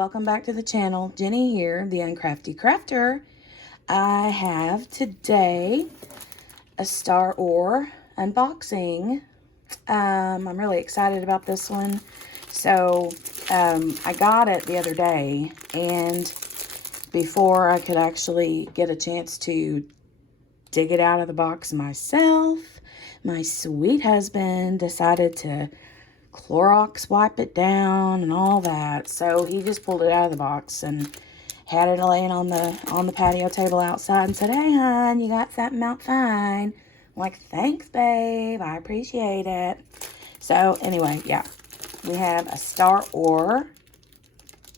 welcome back to the channel. Jenny here, the Uncrafty Crafter. I have today a Staroar unboxing. I'm really excited about this one. So I got it the other day, and before I could actually get a chance to dig it out of the box myself, my sweet husband decided to Clorox wipe it down and all that. So he just pulled it out of the box and had it laying on the patio table outside and said, "Hey, hon, you got something out fine." I'm like, "Thanks, babe. I appreciate it." So anyway, yeah, we have a Staroar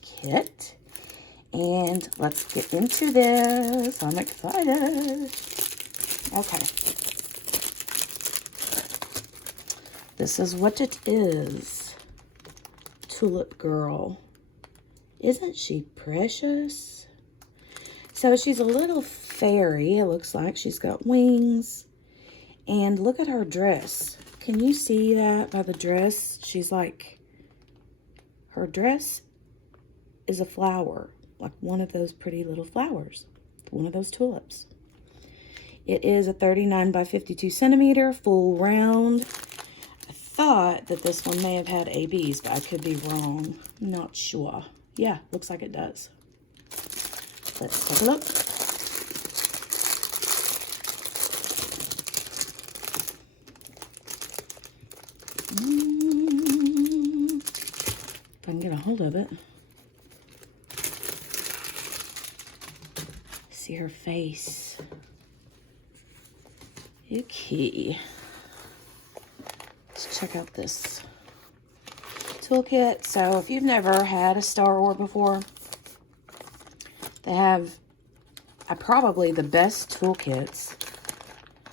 kit, and let's get into this. I'm excited. Okay. This is what it is. Tulip Girl. Isn't she precious? So she's a little fairy, it looks like. She's got wings. And look at her dress. Can you see that by the dress? She's like, her dress is a flower. Like one of those pretty little flowers. One of those tulips. It is a 39 by 52 centimeter, full round. Thought that this one may have had ABs, but I could be wrong. Not sure. Yeah, looks like it does. Let's take a look. If I can get a hold of it. See her face. Okay. Check out this toolkit. So if you've never had a Staroar before, they have probably the best toolkits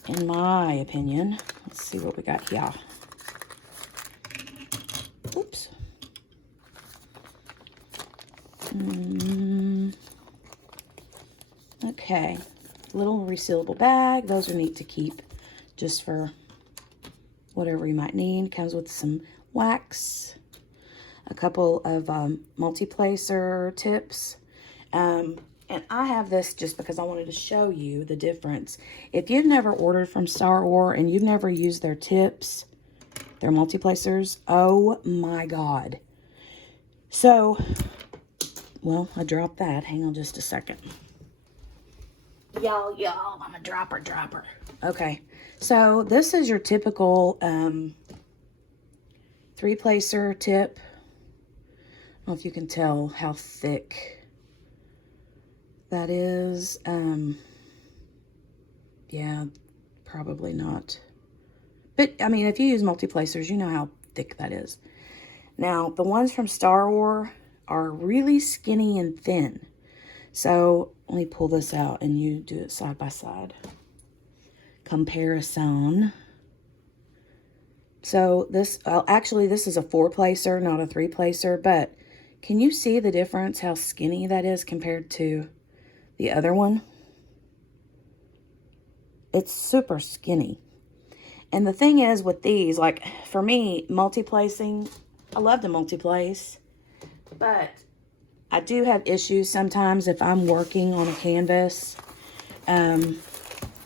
in my opinion. Let's see what we got here. Oops. Okay, little resealable bag. Those are neat to keep just for whatever you might need. Comes with some wax, a couple of multi-placer tips, and I have this just because I wanted to show you the difference. If you've never ordered from Staroar and you've never used their tips, their multi-placers, oh my god. So, well, I dropped that. Hang on just a second. Y'all, I'm a dropper. Okay, so this is your typical 3-placer tip. I don't know if you can tell how thick that is. Yeah, probably not. But, I mean, if you use multi-placers, you know how thick that is. Now, the ones from Staroar are really skinny and thin. So, let me pull this out and you do it side by side. Comparison. So this, actually this is a 4-placer, not a 3-placer, but can you see the difference, how skinny that is compared to the other one? It's super skinny. And the thing is with these, like for me, multi-placing, I love to multi-place, but I do have issues sometimes if I'm working on a canvas.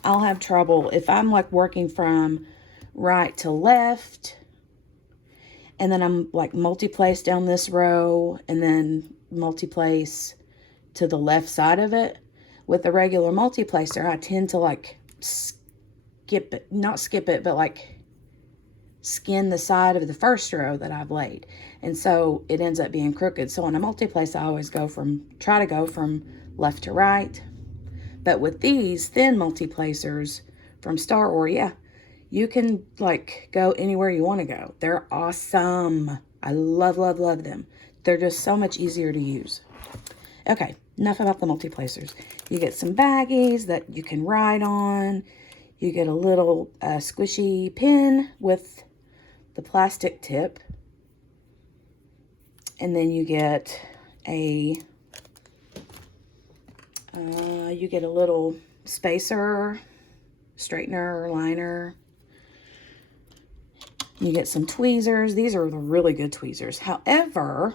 I'll have trouble if I'm like working from right to left, and then I'm like multi-place down this row and then multi-place to the left side of it. With the regular multi-placer, I tend to like skip it, not skip it, but like skin the side of the first row that I've laid, and so it ends up being crooked. So on a multi-place, I always try to go from left to right. But with these thin multi-placers from Staroar, yeah, you can like go anywhere you want to go. They're awesome. I love them. They're just so much easier to use. Okay, enough about the multi-placers. You get some baggies that you can write on. You get a little squishy pin with the plastic tip. And then you get a little spacer, straightener, liner. You get some tweezers. These are the really good tweezers. However,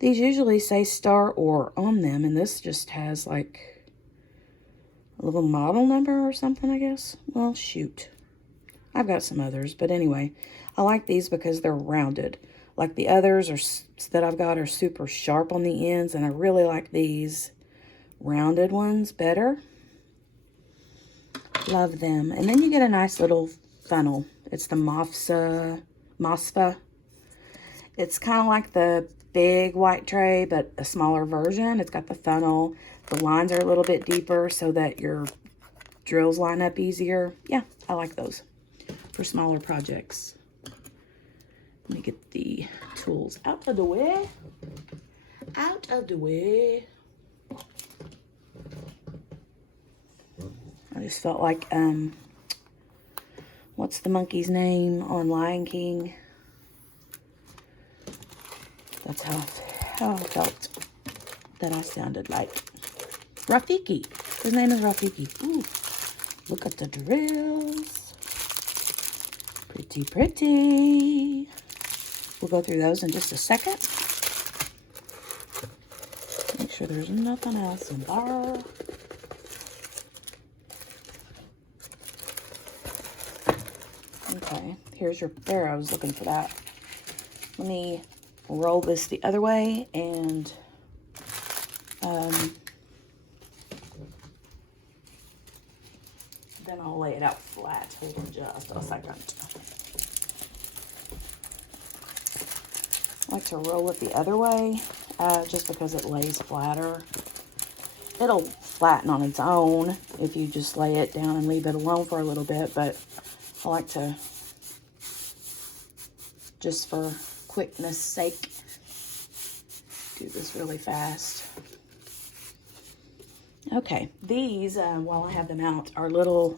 These usually say Staroar on them, and this just has like a little model number or something, I guess. Well, shoot. I've got some others, but anyway, I like these because they're rounded. Like the others that I've got are super sharp on the ends, and I really like these rounded ones better. Love them. And then you get a nice little funnel. It's the Mosfa. It's kind of like the big white tray, but a smaller version. It's got the funnel. The lines are a little bit deeper so that your drills line up easier. Yeah, I like those for smaller projects. Let me get the tools out of the way. Out of the way. I just felt like, what's the monkey's name on Lion King? That's how I felt that I sounded like. Rafiki. His name is Rafiki. Ooh, look at the drills. Pretty, pretty. We'll go through those in just a second. Make sure there's nothing else in there. Okay, here's your, there, I was looking for that. Let me roll this the other way and then I'll lay it out flat. Hold on just a second. I like to roll it the other way just because it lays flatter. It'll flatten on its own if you just lay it down and leave it alone for a little bit, but I like to, just for quickness sake, do this really fast. Okay, these, while I have them out, are little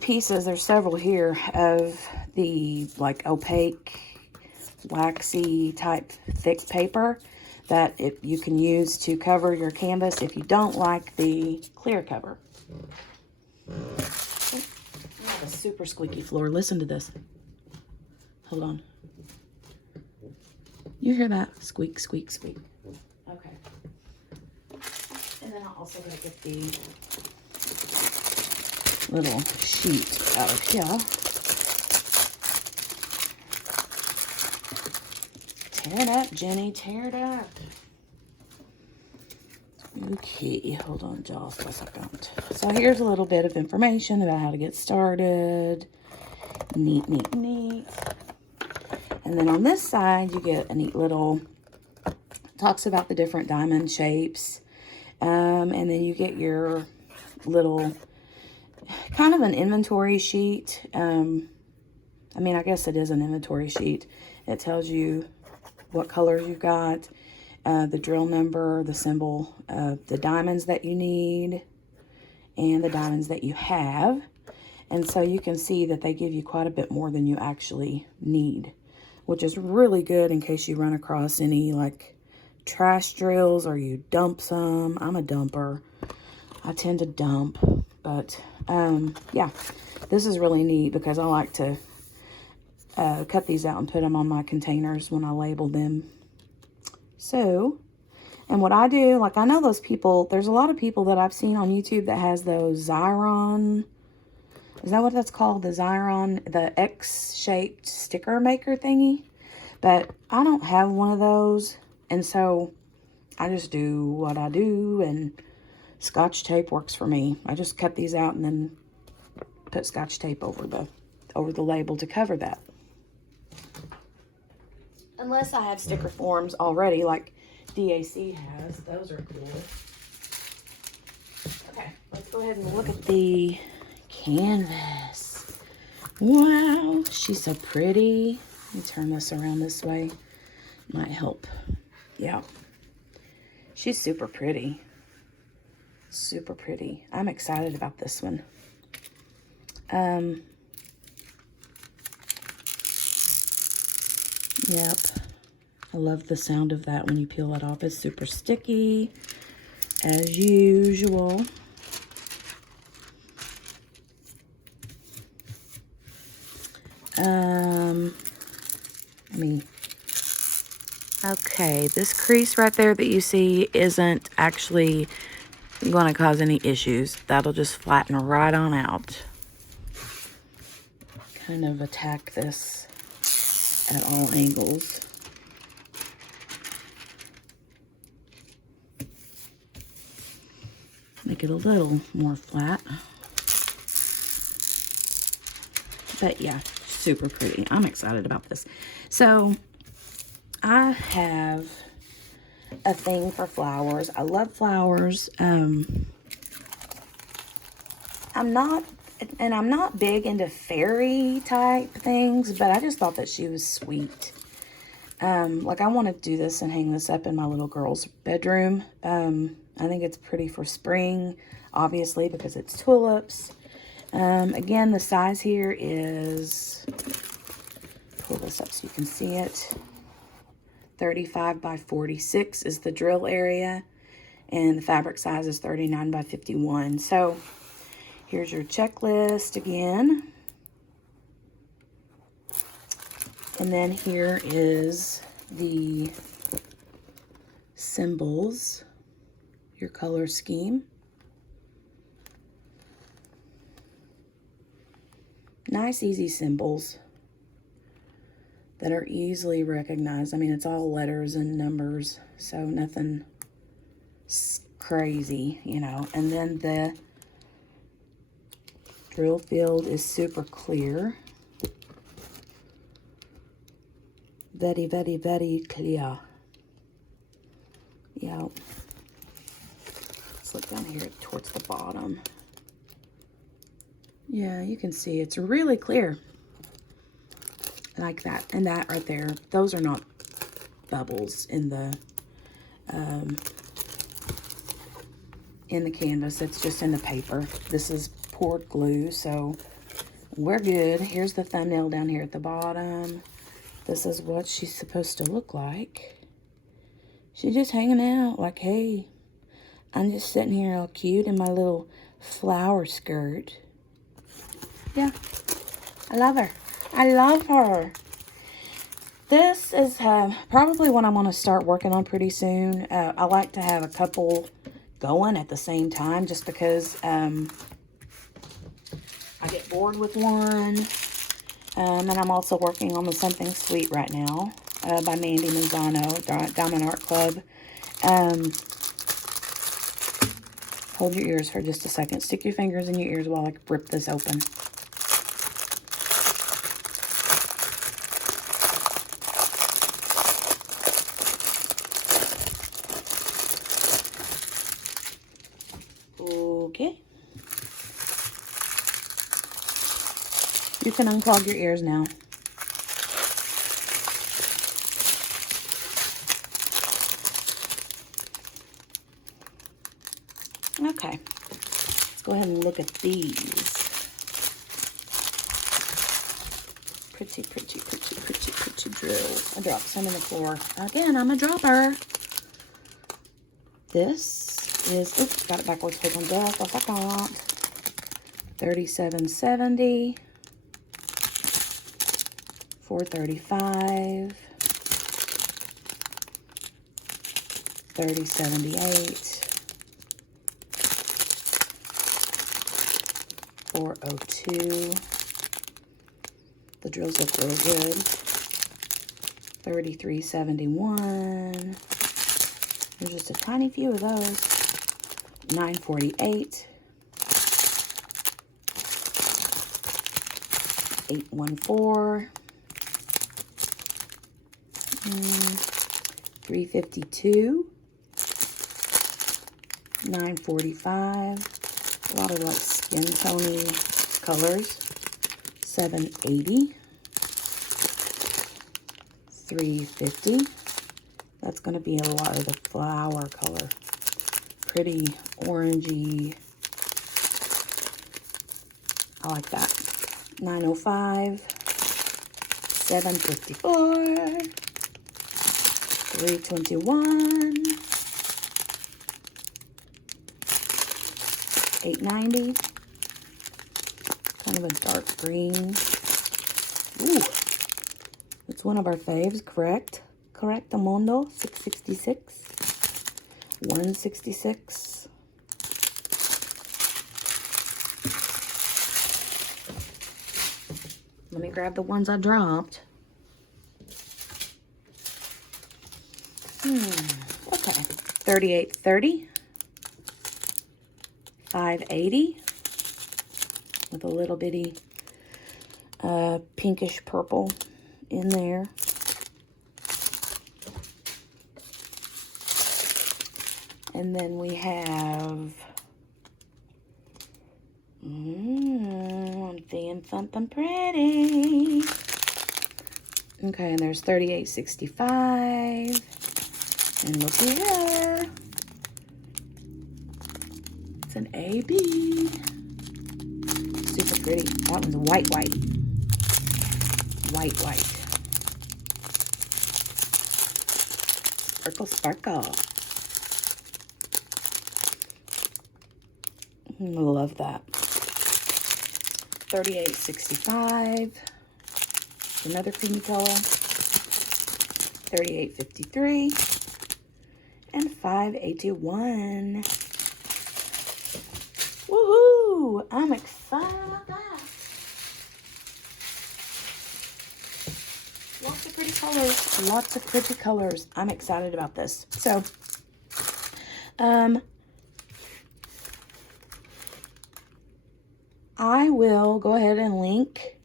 pieces. There's several here of the like opaque, waxy type thick paper that you can use to cover your canvas if you don't like the clear cover. I have a super squeaky floor. Listen to this. Hold on. You hear that? Squeak, squeak, squeak. Okay. And then I'm also going to get the little sheet out of here. Tear it up, Jenny. Tear it up. Okay, hold on just a second. So here's a little bit of information about how to get started. Neat, neat, neat. And then on this side, you get a neat little, talks about the different diamond shapes. And then you get your little, kind of an inventory sheet. I mean, I guess it is an inventory sheet. It tells you what colors you've got, the drill number, the symbol, the diamonds that you need, and the diamonds that you have. And so you can see that they give you quite a bit more than you actually need, which is really good in case you run across any like trash drills or you dump some. I'm a dumper. I tend to dump, but yeah, this is really neat because I like to cut these out and put them on my containers when I label them. So, and what I do, like I know those people, there's a lot of people that I've seen on YouTube that has those Xyron, is that what that's called? The Xyron, the X-shaped sticker maker thingy. But I don't have one of those. And so I just do what I do, and Scotch tape works for me. I just cut these out and then put Scotch tape over the label to cover that. Unless I have sticker forms already like DAC has. Those are cool. Okay, let's go ahead and look at the canvas. Wow, she's so pretty. Let me turn this around this way. Might help. Yeah. She's super pretty. Super pretty. I'm excited about this one. Yep. I love the sound of that when you peel it off. It's super sticky, as usual. Let me Okay, this crease right there that you see isn't actually going to cause any issues. That'll just flatten right on out. Kind of attack this at all angles. Make it a little more flat. But yeah, super pretty. I'm excited about this. So I have a thing for flowers. I love flowers. I'm not big into fairy type things, but I just thought that she was sweet. Like I want to do this and hang this up in my little girl's bedroom. I think it's pretty for spring, obviously, because it's tulips. Again, the size here is, pull this up so you can see it. 35 by 46 is the drill area, and the fabric size is 39 by 51. So here's your checklist again. And then here is the symbols, your color scheme. Nice, easy symbols that are easily recognized. I mean, it's all letters and numbers, so nothing crazy, you know. And then the drill field is super clear. Very, very, very clear. Yeah. Let's look down here towards the bottom. Yeah, you can see it's really clear. Like that. And that right there, those are not bubbles in the canvas. It's just in the paper. This is poured glue, so we're good. Here's the thumbnail down here at the bottom. This is what she's supposed to look like. She's just hanging out like, hey, I'm just sitting here all cute in my little flower skirt. Yeah, I love her. I love her. This is probably what I'm going to start working on pretty soon. I like to have a couple going at the same time just because I get bored with one. And I'm also working on the Something Sweet right now by Mandy Manzano, Diamond Art Club. Hold your ears for just a second. Stick your fingers in your ears while I rip this open. Okay. You can unclog your ears now. Okay. Let's go ahead and look at these. Pretty, pretty, pretty, pretty, pretty drills. I dropped some on the floor. Again, I'm a dropper. This is, oops, got it backwards. Hold on just a second. 37.70. 435. 30.78. 402. The drills look real good. 33.71. There's just a tiny few of those. 948. 814. 352. 945. A lot of like skin tony colors. 780. 350. That's going to be a lot of the flower color. Pretty orangey. I like that. 905. 754. 321. 890. Kind of a dark green. Ooh. It's one of our faves, correct? correct mundo, 666, 166. Let me grab the ones I dropped. Okay. 3830, 580, with a little bitty pinkish purple in there. And then we have, I'm seeing something pretty. Okay, and there's 3865. And looky here. It's an AB. Super pretty. That one's white. White. Sparkle. I love that. 3865. Another creamy color. 3853. And 581. Woohoo! I'm excited about that. Lots of pretty colors. Lots of pretty colors. I'm excited about this. So, I will go ahead and link.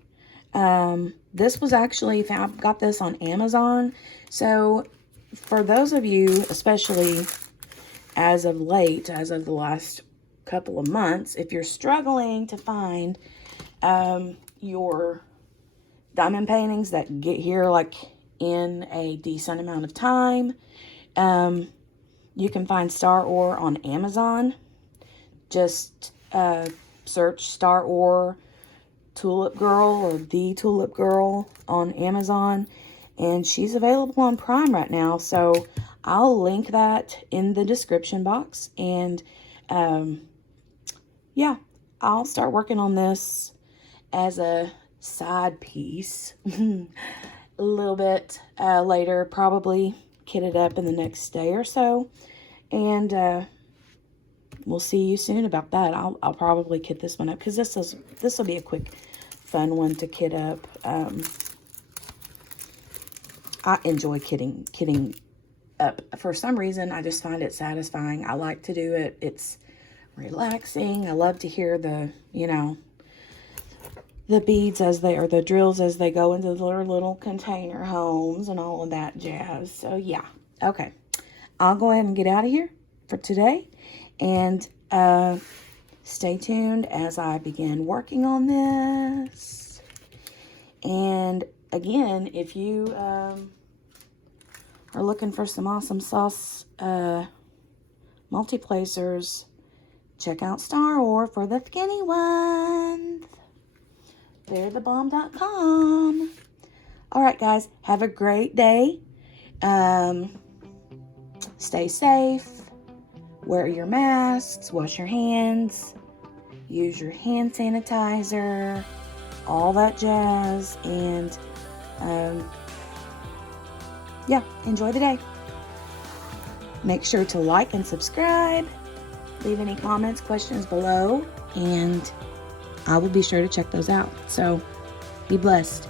This was actually found, got this on Amazon. So, for those of you, especially as of late, as of the last couple of months, if you're struggling to find your diamond paintings that get here like in a decent amount of time, you can find Staroar on Amazon. Just search Staroar Tulip Girl or the Tulip Girl on Amazon, and she's available on Prime right now. So I'll link that in the description box, and yeah, I'll start working on this as a side piece a little bit later, probably kit it up in the next day or so, and we'll see you soon about that. I'll probably kit this one up because this will be a quick, fun one to kit up. I enjoy kitting up. For some reason, I just find it satisfying. I like to do it. It's relaxing. I love to hear the, the beads or the drills as they go into their little container homes and all of that jazz. So yeah, okay. I'll go ahead and get out of here for today, and stay tuned as I begin working on this. And again, if you are looking for some awesome sauce multi-placers, check out Staroar for the skinny ones. They're thebomb.com. All right, guys, have a great day. Stay safe. Wear your masks. Wash your hands. Use your hand sanitizer. All that jazz. And yeah, enjoy the day. Make sure to like and subscribe. Leave any comments, questions below, and I will be sure to check those out. So be blessed.